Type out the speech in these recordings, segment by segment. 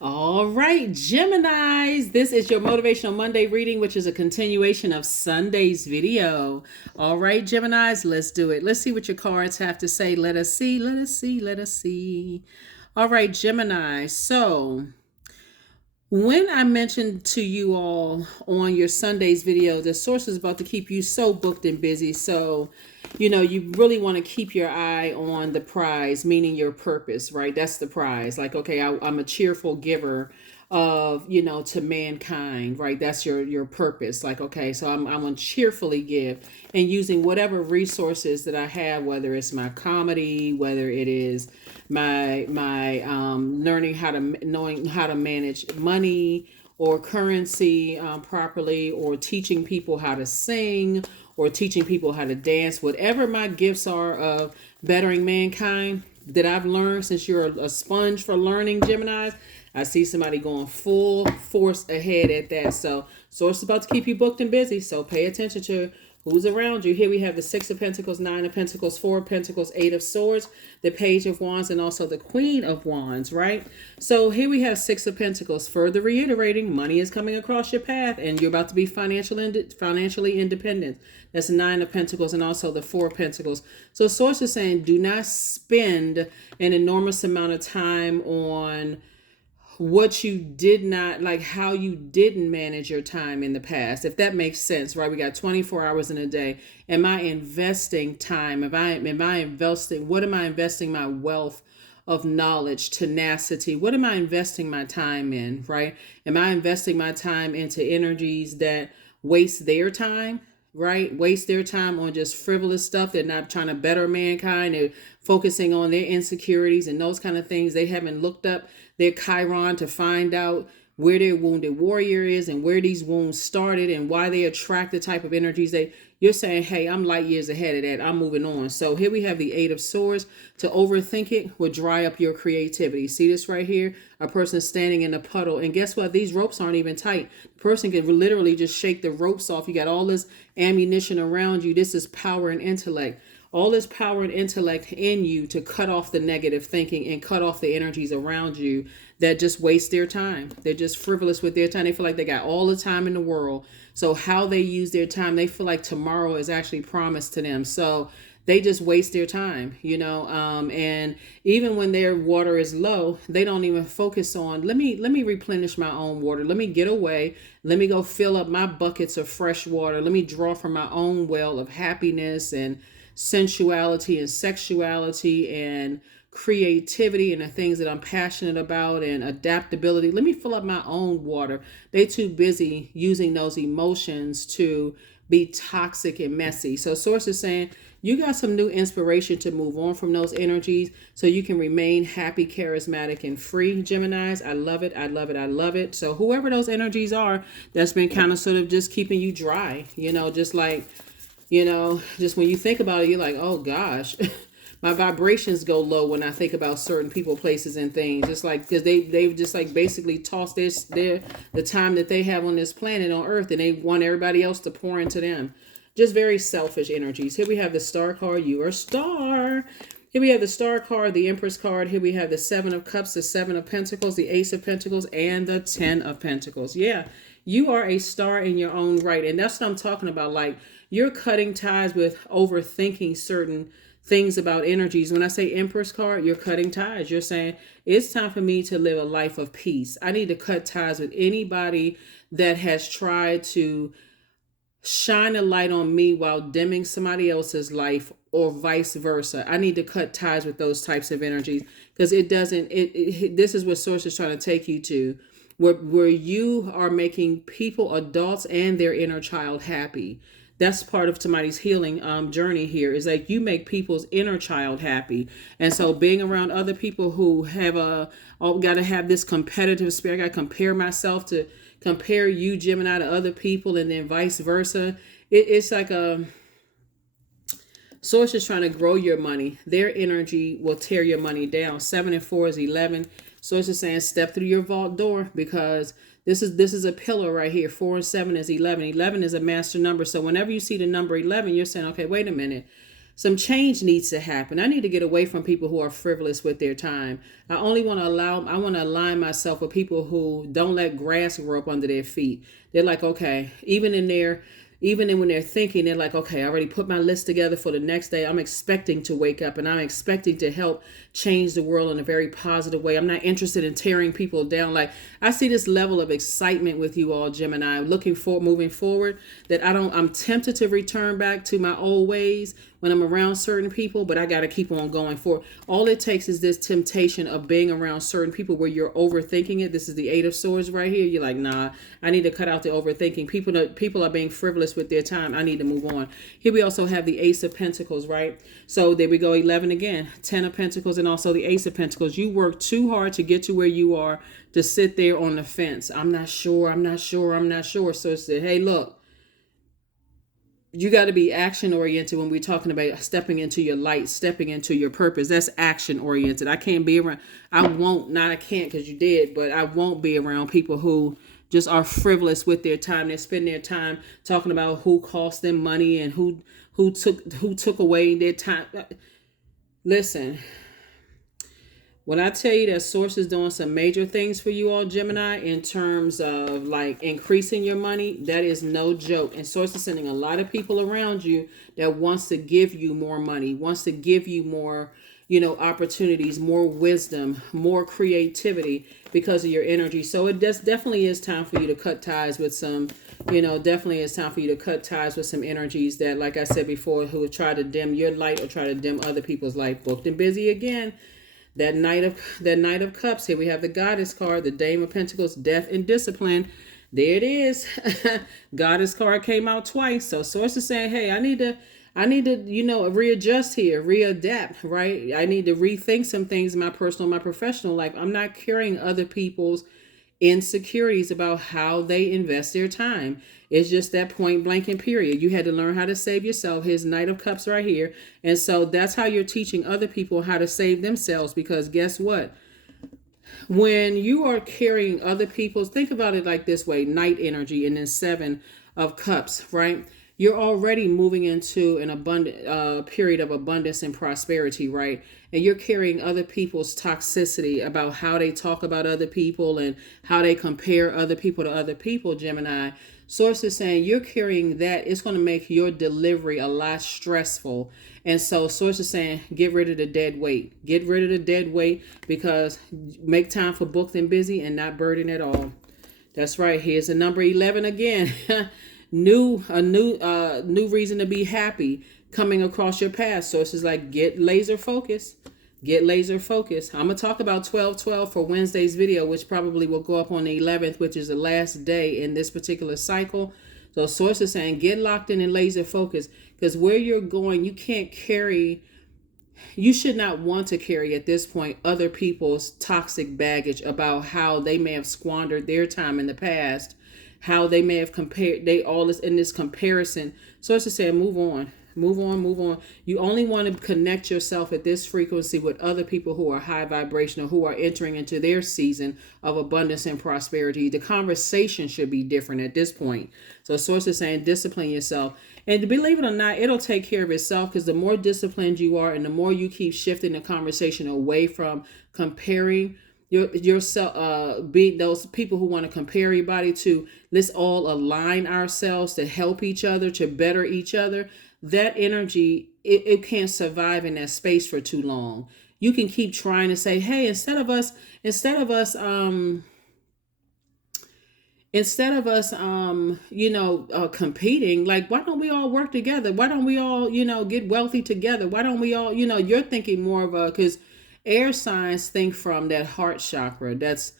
All right, Geminis, this is your Motivational Monday reading, which is a continuation of Sunday's video. All right, Geminis, let's do it. Let's see what your cards have to say. Let us see, let us see, let us see. All right, Gemini. So, when I mentioned to you all on your Sunday's video, the source is about to keep you so booked and busy. So, you really want to keep your eye on the prize, meaning your purpose, right? That's the prize. Like, okay, I'm a cheerful giver of, to mankind, right? That's your purpose. Like, okay, so I'm going to cheerfully give and using whatever resources that I have, whether it's my comedy, whether it is my learning knowing how to manage money or currency properly, or teaching people how to sing, or teaching people how to dance, whatever my gifts are of bettering mankind that I've learned. Since you're a sponge for learning, Geminis, I see somebody going full force ahead at that. So source is about to keep you booked and busy. So pay attention to who's around you. Here we have the Six of Pentacles, Nine of Pentacles, Four of Pentacles, Eight of Swords, the Page of Wands, and also the Queen of Wands, right? So here we have Six of Pentacles, further reiterating money is coming across your path and you're about to be financially independent. That's Nine of Pentacles and also the Four of Pentacles. So source is saying do not spend an enormous amount of time on what you did not, like how you didn't manage your time in the past, if that makes sense, right? We got 24 hours in a day. Am I investing time? Am I investing, what am I investing my wealth of knowledge, tenacity? What am I investing my time in, right? Am I investing my time into energies that waste their time? Right? Waste their time on just frivolous stuff. They're not trying to better mankind. They're focusing on their insecurities and those kind of things. They haven't looked up their Chiron to find out where their wounded warrior is and where these wounds started and why they attract the type of energies you're saying, hey, I'm light years ahead of that. I'm moving on. So here we have the Eight of Swords. To overthink it will dry up your creativity. See this right here? A person standing in a puddle. And guess what? These ropes aren't even tight. The person can literally just shake the ropes off. You got all this ammunition around you. This is power and intellect. All this power and intellect in you to cut off the negative thinking and cut off the energies around you that just waste their time. They're just frivolous with their time. They feel like they got all the time in the world. So how they use their time, they feel like tomorrow is actually promised to them. So they just waste their time, and even when their water is low, they don't even focus on, let me replenish my own water. Let me get away. Let me go fill up my buckets of fresh water. Let me draw from my own well of happiness and sensuality and sexuality and creativity and the things that I'm passionate about and adaptability. Let me fill up my own water. They too busy using those emotions to be toxic and messy. So source is saying you got some new inspiration to move on from those energies so you can remain happy, charismatic, and free, Geminis. I love it. I love it. I love it. So whoever those energies are, that's been kind of sort of just keeping you dry, just like, just when you think about it, you're like, oh gosh, my vibrations go low when I think about certain people, places, and things. Just like, because they've just like basically tossed the time that they have on this planet on Earth, and they want everybody else to pour into them. Just very selfish energies. Here we have the Star card. You are a star. Here we have the Star card, the Empress card. Here we have the Seven of Cups, the Seven of Pentacles, the Ace of Pentacles, and the Ten of Pentacles. Yeah, you are a star in your own right. And that's what I'm talking about. Like, you're cutting ties with overthinking certain things about energies. When I say Empress card, you're cutting ties. You're saying it's time for me to live a life of peace. I need to cut ties with anybody that has tried to shine a light on me while dimming somebody else's life, or vice versa. I need to cut ties with those types of energies, because it doesn't, this is what source is trying to take you to, where you are making people, adults, and their inner child happy. That's part of somebody's healing journey here, is like you make people's inner child happy. And so being around other people who have got to have this competitive spirit, I got to compare you, Gemini, to other people, and then vice versa. It's like a source is trying to grow your money. Their energy will tear your money down. 7 and 4 is 11. Source is saying step through your vault door, because this is a pillar right here. 4 and 7 is 11. 11 is a master number. So whenever you see the number 11, you're saying, okay, wait a minute. some change needs to happen. I need to get away from people who are frivolous with their time. I want to align myself with people who don't let grass grow up under their feet. They're like, okay, when they're thinking, they're like, okay, I already put my list together for the next day. I'm expecting to wake up and I'm expecting to help change the world in a very positive way. I'm not interested in tearing people down. Like, I see this level of excitement with you all, Gemini, moving forward, that I'm tempted to return back to my old ways when I'm around certain people, but I got to keep on going forward. All it takes is this temptation of being around certain people where you're overthinking it. This is the Eight of Swords right here. You're like, nah, I need to cut out the overthinking. People are being frivolous with their time. I need to move on. Here we also have the Ace of Pentacles, right? So there we go, 11 again, 10 of Pentacles, and also the Ace of Pentacles. You work too hard to get to where you are, to sit there on the fence. I'm not sure. So it said, hey, look, you got to be action oriented when we're talking about stepping into your light, stepping into your purpose. That's action oriented. I can't be around. I can't because you did, but I won't be around people who just are frivolous with their time. They spend their time talking about who cost them money and who took away their time. Listen, when I tell you that Source is doing some major things for you all, Gemini, in terms of like increasing your money, that is no joke. And Source is sending a lot of people around you that wants to give you more money, wants to give you more, opportunities, more wisdom, more creativity because of your energy. So it definitely is time for you to cut ties with some, energies that, like I said before, who have tried to dim your light or try to dim other people's light. Booked and busy again. That Knight of Cups. Here we have the Goddess card, the Dame of Pentacles, Death and Discipline. There it is. Goddess card came out twice. So Source is saying, hey, I need to, readjust here, readapt, right? I need to rethink some things in my personal, my professional life. I'm not carrying other people's insecurities about how they invest their time. It's just that point blank and period. You had to learn how to save yourself. His Knight of Cups right here. And so that's how you're teaching other people how to save themselves, because guess what? When you are carrying other people's, think about it like this way, Knight energy and then 7 of Cups, right? You're already moving into an abundant period of abundance and prosperity, right? And you're carrying other people's toxicity about how they talk about other people and how they compare other people to other people, Gemini. Source is saying you're carrying that. It's going to make your delivery a lot stressful. And so Source is saying, get rid of the dead weight. Get rid of the dead weight, because make time for booked and busy and not burden at all. That's right. Here's the number 11 again. New reason to be happy coming across your path. Source is like, get laser focused. Get laser focused. I'm going to talk about 12/12 for Wednesday's video, which probably will go up on the 11th, which is the last day in this particular cycle. So Source is saying, get locked in and laser focused, because where you're going, you should not want to carry at this point other people's toxic baggage about how they may have squandered their time in the past, how they may have compared, all this in this comparison. Source is saying, move on. Move on. You only want to connect yourself at this frequency with other people who are high vibrational, who are entering into their season of abundance and prosperity. The conversation should be different at this point. So Source is saying, discipline yourself. And believe it or not, it'll take care of itself, because the more disciplined you are and the more you keep shifting the conversation away from comparing yourself, be those people who want to compare everybody to, let's all align ourselves to help each other, to better each other. That energy, it can't survive in that space for too long. You can keep trying to say, hey, instead of us competing, like, why don't we all work together? Why don't we all, get wealthy together? Why don't we all, you're thinking more of because air signs think from that heart chakra. That's,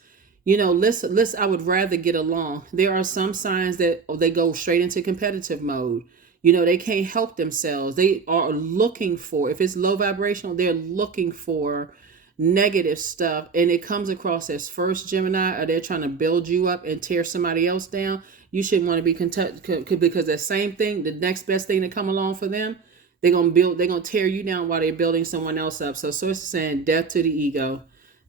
let's, I would rather get along. There are some signs that they go straight into competitive mode. They can't help themselves. They are looking for, if it's low vibrational, they're looking for negative stuff. And it comes across as first, Gemini, or they're trying to build you up and tear somebody else down. You shouldn't want to be because that same thing, the next best thing to come along for them, they're going to tear you down while they're building someone else up. So Source is saying, death to the ego.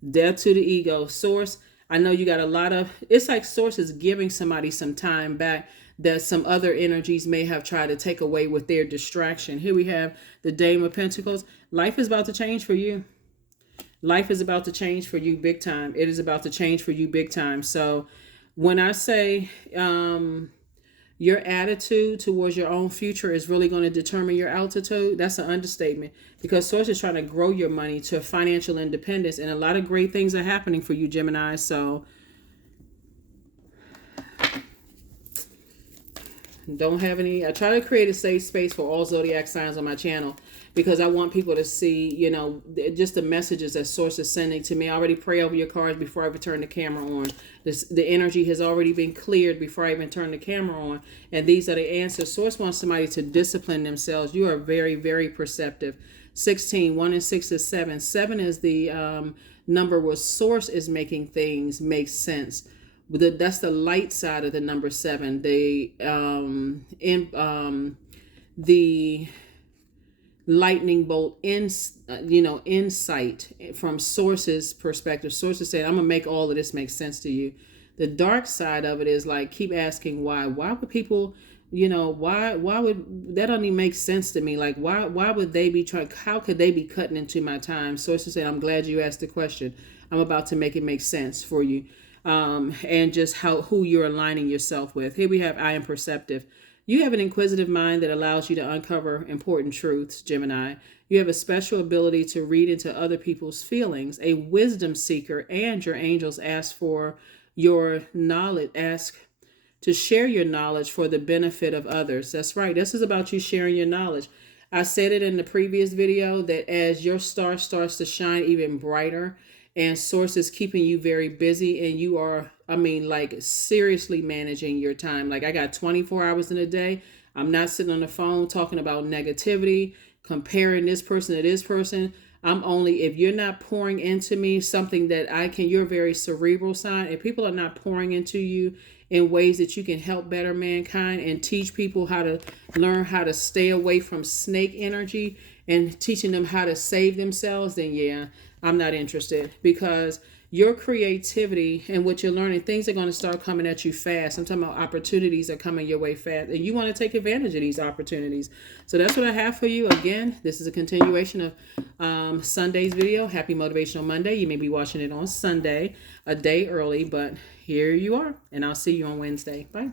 Death to the ego. Source, I know you got a lot of, it's like Source is giving somebody some time back. that some other energies may have tried to take away with their distraction. Here we have the Dame of Pentacles. Life is about to change for you. Life is about to change for you big time. It is about to change for you big time. So when I say your attitude towards your own future is really going to determine your altitude, that's an understatement, because Source is trying to grow your money to financial independence, and a lot of great things are happening for you, Gemini. So don't have any, I try to create a safe space for all zodiac signs on my channel, because I want people to see, you know, just the messages that Source is sending to me. I already pray over your cards before I ever turn the camera on. The energy has already been cleared before I even turn the camera on. And these are the answers. Source wants somebody to discipline themselves. You are very, very perceptive. 16, 1 and 6 is 7. 7 is the number where Source is making things make sense. That's the light side of the number 7. The lightning bolt insight from Source's perspective. Source is saying, I'm gonna make all of this make sense to you. The dark side of it is like, keep asking why would people, you know, why would that, don't even make sense to me. Like, why would they be trying, how could they be cutting into my time? Source is saying, I'm glad you asked the question. I'm about to make it make sense for you, and just who you're aligning yourself with. Here we have, I am perceptive. You have an inquisitive mind that allows you to uncover important truths, Gemini. You have a special ability to read into other people's feelings, a wisdom seeker, and your angels ask for your knowledge, ask to share your knowledge for the benefit of others. That's right. This is about you sharing your knowledge. I said it in the previous video that as your star starts to shine even brighter, and Source is keeping you very busy, and you are, I mean, like, seriously managing your time. Like, I got 24 hours in a day. I'm not sitting on the phone talking about negativity, comparing this person to this person. I'm only, if you're not pouring into me something that you're a very cerebral sign. If people are not pouring into you in ways that you can help better mankind and teach people how to learn how to stay away from snake energy and teaching them how to save themselves, then yeah, I'm not interested, because your creativity and what you're learning, things are going to start coming at you fast. I'm talking about opportunities are coming your way fast, and you want to take advantage of these opportunities. So that's what I have for you. Again, this is a continuation of Sunday's video. Happy Motivational Monday. You may be watching it on Sunday, a day early, but here you are, and I'll see you on Wednesday. Bye.